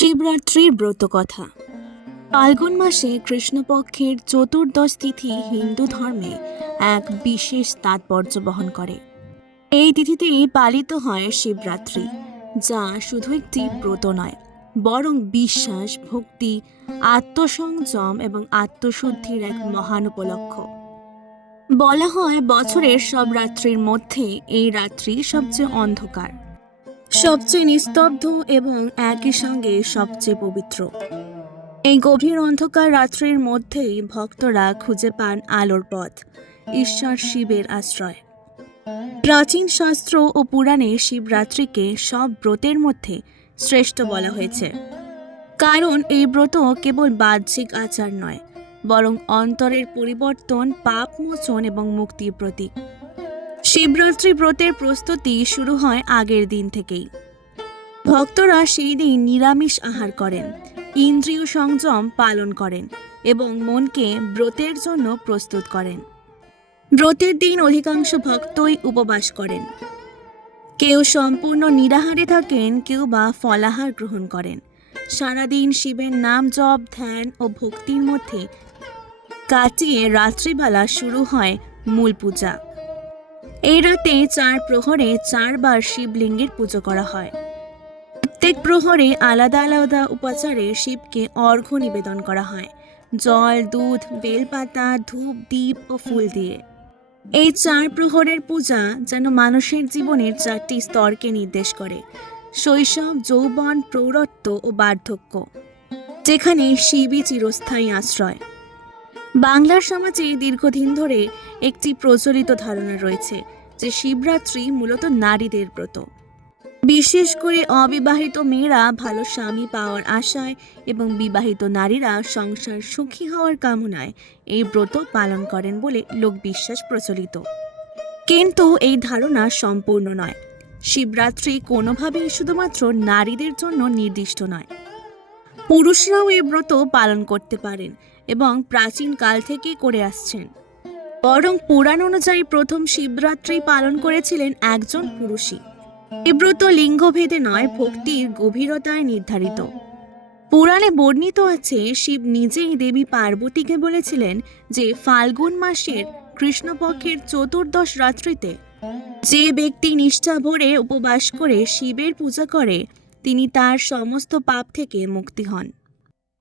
শিবরাত্রির ব্রতকথা। ফাল্গুন মাসে কৃষ্ণপক্ষের চতুর্দশ তিথি হিন্দু ধর্মে এক বিশেষ তাৎপর্য বহন করে। এই তিথিতেই পালিত হয় শিবরাত্রি, যা শুধু একটি ব্রত নয়, বরং বিশ্বাস, ভক্তি, আত্মসংযম এবং আত্মশুদ্ধির এক মহান উপলক্ষ। বলা হয়, বছরের সব রাত্রির মধ্যে এই রাত্রি সবচেয়ে অন্ধকার, সবচেয়ে নিস্তব্ধ এবং একই সঙ্গে সবচেয়ে পবিত্র। এই গভীর অন্ধকার রাত্রির মধ্যেই ভক্তরা খুঁজে পান আলোর পথ, ঈশ্বর শিবের আশ্রয়। প্রাচীন শাস্ত্র ও পুরাণে শিবরাত্রিকে সব ব্রতের মধ্যে শ্রেষ্ঠ বলা হয়েছে, কারণ এই ব্রত কেবল বাহ্যিক আচার নয়, বরং অন্তরের পরিবর্তন, পাপ মোচন এবং মুক্তির প্রতীক। শিবরাত্রি ব্রতের প্রস্তুতি শুরু হয় আগের দিন থেকেই। ভক্তরা সেই দিন নিরামিষ আহার করেন, ইন্দ্রিয় সংযম পালন করেন এবং মনকে ব্রতের জন্য প্রস্তুত করেন। ব্রতের দিন অধিকাংশ ভক্তই উপবাস করেন। কেউ সম্পূর্ণ নিরাহারে থাকেন, কেউ বা ফলাহার গ্রহণ করেন। সারাদিন শিবের নাম জপ, ধ্যান ও ভক্তির মধ্যে কাটিয়ে রাত্রিবেলা শুরু হয় মূল পূজা। এই রাতে 4 প্রহরে 4 বার শিবলিঙ্গের পুজো করা হয়। প্রত্যেক প্রহরে আলাদা আলাদা উপাচারে শিবকে অর্ঘ্য নিবেদন করা হয়, জল, দুধ, বেলপাতা, ধূপ, দীপ ও ফুল দিয়ে। এই 4 প্রহরের পূজা যেন মানুষের জীবনের 4টি স্তরকে নির্দেশ করে: শৈশব, যৌবন, প্রৌঢ়ত্ব ও বার্ধক্য, যেখানে শিবই চিরস্থায়ী আশ্রয়। বাংলার সমাজে দীর্ঘদিন ধরে একটি প্রচলিত ধারণা রয়েছে যে শিবরাত্রি মূলত নারীদের ব্রত। বিশেষ করে অবিবাহিত মেয়েরা ভালো স্বামী পাওয়ার আশায় এবং বিবাহিত নারীরা সংসার সুখী হওয়ার কামনায় এই ব্রত পালন করেন বলে লোকবিশ্বাস প্রচলিত। কিন্তু এই ধারণা সম্পূর্ণ নয়। শিবরাত্রি কোনোভাবেই শুধুমাত্র নারীদের জন্য নির্দিষ্ট নয়। পুরুষরাও এই ব্রত পালন করতে পারেন এবং প্রাচীন কাল থেকেই করে আসছেন। বরং পুরাণ অনুযায়ী প্রথম শিবরাত্রি পালন করেছিলেন একজন পুরুষই। এই ব্রত লিঙ্গভেদে নয়, ভক্তির গভীরতায় নির্ধারিত। পুরাণে বর্ণিত আছে, শিব নিজেই দেবী পার্বতীকে বলেছিলেন যে ফাল্গুন মাসের কৃষ্ণপক্ষের চতুর্দশ রাত্রিতে যে ব্যক্তি নিষ্ঠা ভরে উপবাস করে শিবের পূজা করে, তিনি তার সমস্ত পাপ থেকে মুক্তি হন।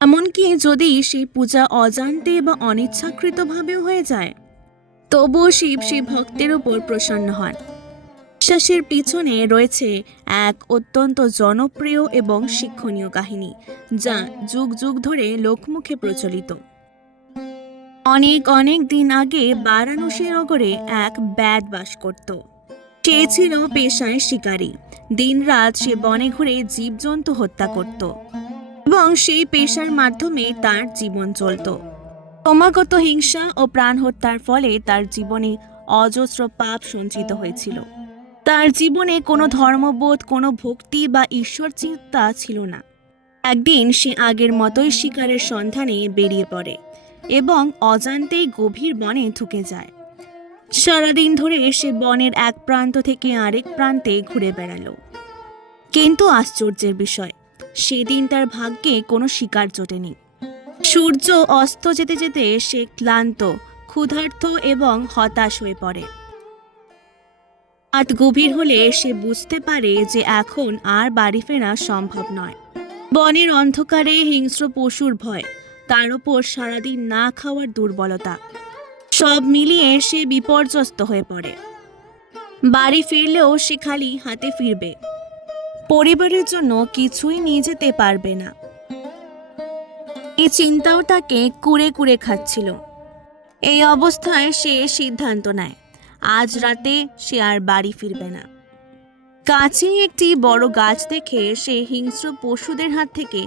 এমনকি যদি সেই পূজা অজান্তে বা অনিচ্ছাকৃতভাবেও হয়ে যায়, তবুও শিব সেই ভক্তের উপর প্রসন্ন হন। বিশ্বাসের পিছনে রয়েছে এক অত্যন্ত জনপ্রিয় এবং শিক্ষণীয় কাহিনী, যা যুগ যুগ ধরে লোকমুখে প্রচলিত। অনেক অনেক দিন আগে বারাণসী নগরে এক ব্যাদ বাস করত। সে ছিল পেশায় শিকারী। দিনরাত সে বনে ঘুরে জীবজন্তু হত্যা করত এবং সেই পেশার মাধ্যমে তার জীবন চলত। ক্রমাগত হিংসা ও প্রাণ হত্যার ফলে তার জীবনে অজস্র পাপ সঞ্চিত হয়েছিল। তার জীবনে কোনো ধর্মবোধ, কোনো ভক্তি বা ঈশ্বর চিন্তা ছিল না। একদিন সে আগের মতোই শিকারের সন্ধানে বেরিয়ে পড়ে এবং অজান্তেই গভীর বনে ঢুকে যায়। সারাদিন ধরে সে বনের এক প্রান্ত থেকে আরেক প্রান্তে ঘুরে বেড়ালো। কিন্তু আশ্চর্যের বিষয়, সেদিন তার ভাগ্যে কোনো শিকার জোটেনি। সূর্য অস্ত যেতে যেতে সে ক্লান্ত, ক্ষুধার্ত এবং হতাশ হয়ে পড়ে। রাত গভীর হলে সে বুঝতে পারে যে এখন আর বাড়ি ফেরা সম্ভব নয়। বনের অন্ধকারে হিংস্র পশুর ভয়, তার উপর সারাদিন না খাওয়ার দুর্বলতা, সব মিলিয়ে সে বিপর্যস্ত হয়ে পড়ে। বাড়ি ফিরলেও সে খালি হাতে ফিরবে, পরিবারের জন্য কিছুই নিয়ে যেতে পারবে না। এই চিন্তাও তাকে কুরে কুরে খাচ্ছিল। এই অবস্থায় সে সিদ্ধান্ত নেয়, আজ রাতে সে আর বাড়ি ফিরবে না। কাছেই একটি বড় গাছ দেখে সে হিংস্র পশুদের হাত থেকে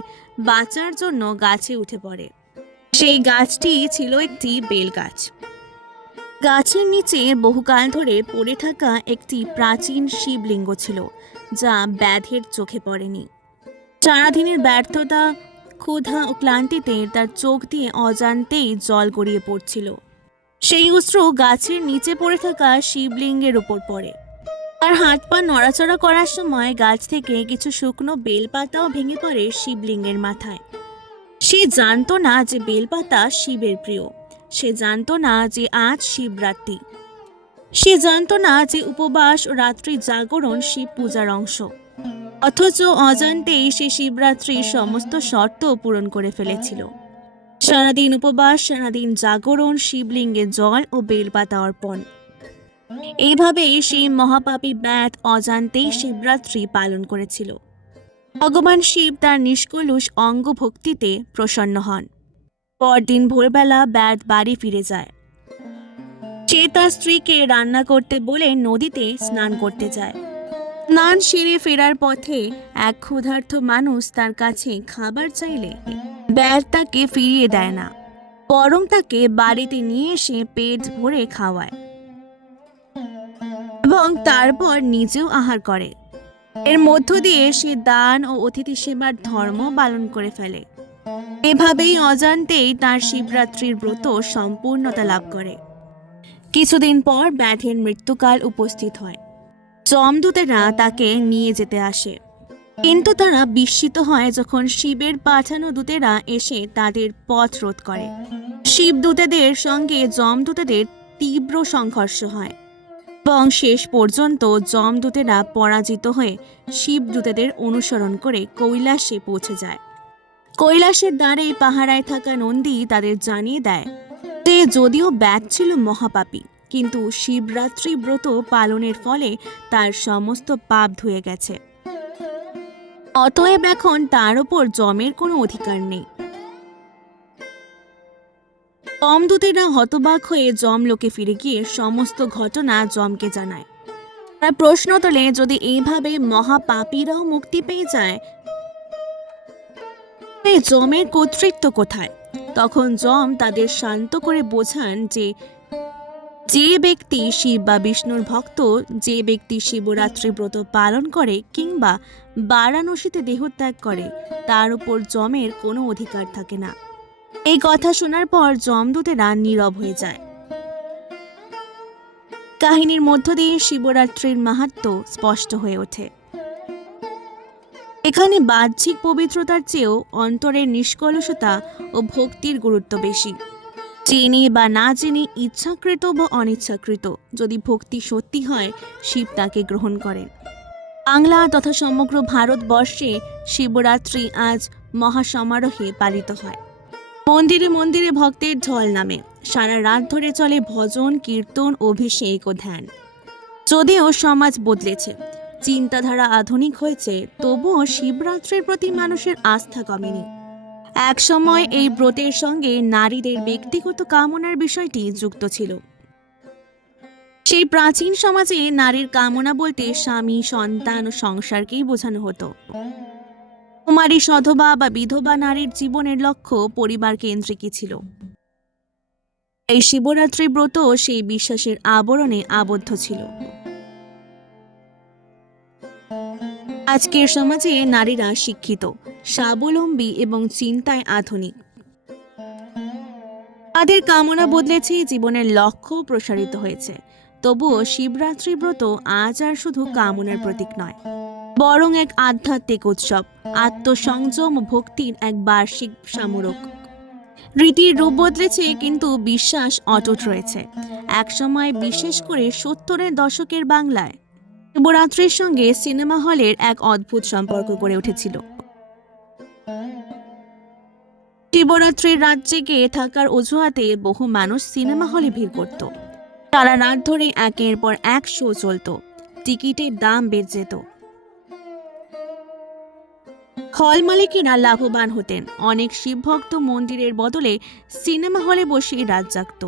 বাঁচার জন্য গাছে উঠে পড়ে। সেই গাছটি ছিল একটি বেল গাছ। গাছের নিচে বহুকাল ধরে পড়ে থাকা একটি প্রাচীন শিবলিঙ্গ ছিল, যা ব্যাধের চোখে পড়েনি। সারাদিনের ব্যর্থতা, ক্ষুধা ও ক্লান্তিতে তার চোখ দিয়ে অজান্তেই জল গড়িয়ে পড়ছিল। সেই অশ্রু গাছের নিচে পড়ে থাকা শিবলিঙ্গের উপর পড়ে। তার হাত পা নড়াচড়া করার সময় গাছ থেকে কিছু শুকনো বেলপাতাও ভেঙে পড়ে শিবলিঙ্গের মাথায়। সে জানতো না যে বেলপাতা শিবের প্রিয়। সে জানতো না যে আজ শিবরাত্রি। সে জানতো না যে উপবাস ও রাত্রি জাগরণ শিব পূজার অংশ। অথচ অজান্তেই সে শিবরাত্রির সমস্ত শর্ত পূরণ করে ফেলেছিল। সারাদিন উপবাস, সারাদিন জাগরণ, শিবলিঙ্গে জল ও বেলপাতা অর্পণ। এইভাবেই সেই মহাপাপী ব্যাত অজান্তেই শিবরাত্রি পালন করেছিল। ভগবান শিব তার নিষ্কলুষ অঙ্গ ভক্তিতে প্রসন্ন হন। পরদিন ভোরবেলা ব্যাত বাড়ি ফিরে যায়। সে তার স্ত্রীকে রান্না করতে বলে নদীতে স্নান করতে যায়। স্নান সেরে ফেরার পথে এক ক্ষুধার্ত মানুষ তার কাছে খাবার চাইলে ব্যাত তাকে ফিরিয়ে দেয় না, বরং তাকে বাড়িতে নিয়ে এসে পেট ভরে খাওয়ায় এবং তারপর নিজেও আহার করে। এর মধ্য দিয়ে সে দান ও অতিথি সেবার ধর্ম পালন করে ফেলে। এভাবেই অজান্তেই তার শিবরাত্রির ব্রত সম্পূর্ণতা লাভ করে। কিছুদিন পর ব্যাধের মৃত্যুকাল উপস্থিত হয়। যমদূতেরা তাকে নিয়ে যেতে আসে, কিন্তু তারা বিস্মিত হয় যখন শিবের পাঠানো দূতেরা এসে তাদের পথ রোধ করে। শিবদূতেদের সঙ্গে যমদূতেদের তীব্র সংঘর্ষ হয় এবং শেষ পর্যন্ত যমদূতেরা পরাজিত হয়ে শিবদূতেদের অনুসরণ করে কৈলাসে পৌঁছে যায়। কৈলাসের দ্বারে পাহারায় থাকা নন্দী তাদের জানিয়ে দেয় যে যদিও ব্যাত ছিল মহাপাপী, কিন্তু শিবরাত্রি ব্রত পালনের ফলে তার সমস্ত পাপ ধুয়ে গেছে। অতএব এখন তার উপর যমের কোনো অধিকার নেই। যমদূতেরা হতবাক হয়ে যমলোকে ফিরে গিয়ে সমস্ত ঘটনা যমকে জানায়। তারা প্রশ্ন তোলে, যদি এইভাবে মহাপাপীরাও মুক্তি পেয়ে যায়, যমের কর্তৃত্ব কোথায়? তখন যম তাদের শান্ত করে বোঝান যে যে ব্যক্তি শিব বা বিষ্ণুর ভক্ত, যে ব্যক্তি শিবরাত্রি ব্রত পালন করে কিংবা বারাণসীতে দেহত্যাগ করে, তার উপর যমের কোনো অধিকার থাকে না। এই কথা শোনার পর যমদূতেরা নীরব হয়ে যায়। কাহিনীর মধ্য দিয়ে শিবরাত্রির মাহাত্ম্য স্পষ্ট হয়ে ওঠে। এখানে বাহ্যিক পবিত্রতার চেয়েও অন্তরের নিষ্কলুষতা ও ভক্তির গুরুত্ব বেশি। জেনে বা না জেনে, ইচ্ছাকৃত বা অনিচ্ছাকৃত, যদি ভক্তি সত্যি হয়, শিব তাকে গ্রহণ করেন। বাংলা তথা সমগ্র ভারতবর্ষে শিবরাত্রি আজ মহাসমারোহে পালিত হয়। মন্দিরে মন্দিরে ভক্তের ঢল নামে। সারা রাত ধরে চলে ভজন, কীর্তন, অভিষেক ও ধ্যান। যদিও সমাজ বদলেছে, চিন্তাধারা আধুনিক হয়েছে, তবুও শিবরাত্রির প্রতি মানুষের আস্থা কমেনি। একসময় এই ব্রতের সঙ্গে নারীদের ব্যক্তিগত কামনার বিষয়টি যুক্ত ছিল। সেই প্রাচীন সমাজে নারীর কামনা বলতে স্বামী, সন্তান ও সংসারকেই বোঝানো হতো। কুমারী, সধবা বা বিধবা নারীর জীবনের লক্ষ্য পরিবার কেন্দ্রিকই ছিল। এই শিবরাত্রি ব্রত সেই বিশ্বাসের আবরণে আবদ্ধ ছিল। আজকের সমাজে নারীরা শিক্ষিত, স্বাবলম্বী এবং চিন্তায় আধুনিক। তাদের কামনা বদলেছে, জীবনের লক্ষ্য প্রসারিত হয়েছে। তবুও শিবরাত্রি ব্রত আজ আর শুধু কামনার প্রতীক নয়, বরং এক আধ্যাত্মিক উৎসব, আত্মসংযম ও ভক্তির এক বার্ষিক সামরক। রীতির রূপ বদলেছে, কিন্তু বিশ্বাস অটুট রয়েছে। একসময়, বিশেষ করে 70-এর দশকের বাংলায়, শিবরাত্রির সঙ্গে সিনেমা হলের এক অদ্ভুত সম্পর্ক গড়ে উঠেছিল। শিবরাত্রির রাত জেগে থাকার অজুহাতে বহু মানুষ সিনেমা হলে ভিড় করত। সারা রাত ধরে একের পর এক শো চলত। টিকিটের দাম বেড়ে যেত। হল মালিকেরা লাভবান হতেন। অনেক শিবভক্ত মন্দিরের বদলে সিনেমা হলে বসে রাত জাগত।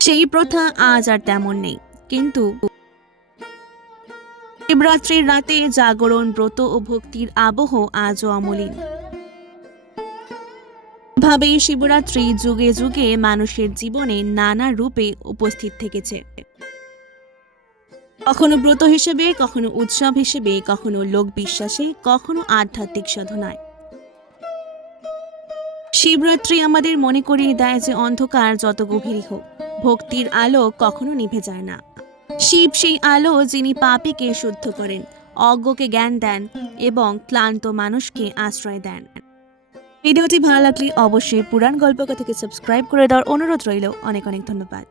সেই প্রথা আজ আর তেমন নেই, কিন্তু শিবরাত্রির রাতে জাগরণ, ব্রত ও ভক্তির আবহ আজও অমলিন। ভাবেই শিবরাত্রি যুগে যুগে মানুষের জীবনে নানা রূপে উপস্থিত থেকেছে। কখনো ব্রত হিসেবে, কখনো উৎসব হিসেবে, কখনো লোক বিশ্বাসে, কখনো আধ্যাত্মিক সাধনায়। শিবরাত্রি আমাদের মনে করিয়ে দেয় যে অন্ধকার যত গভীরই হোক, ভক্তির আলো কখনো নিভে যায় না। শিব সেই আলো যিনি পাপীকে শুদ্ধ করেন, অজ্ঞকে জ্ঞান দেন এবং ক্লান্ত মানুষকে আশ্রয় দেন। ভিডিওটি ভালো লাগলে অবশ্যই পুরাণ গল্পকথাকে সাবস্ক্রাইব করে দেওয়ার অনুরোধ রইল। অনেক অনেক ধন্যবাদ।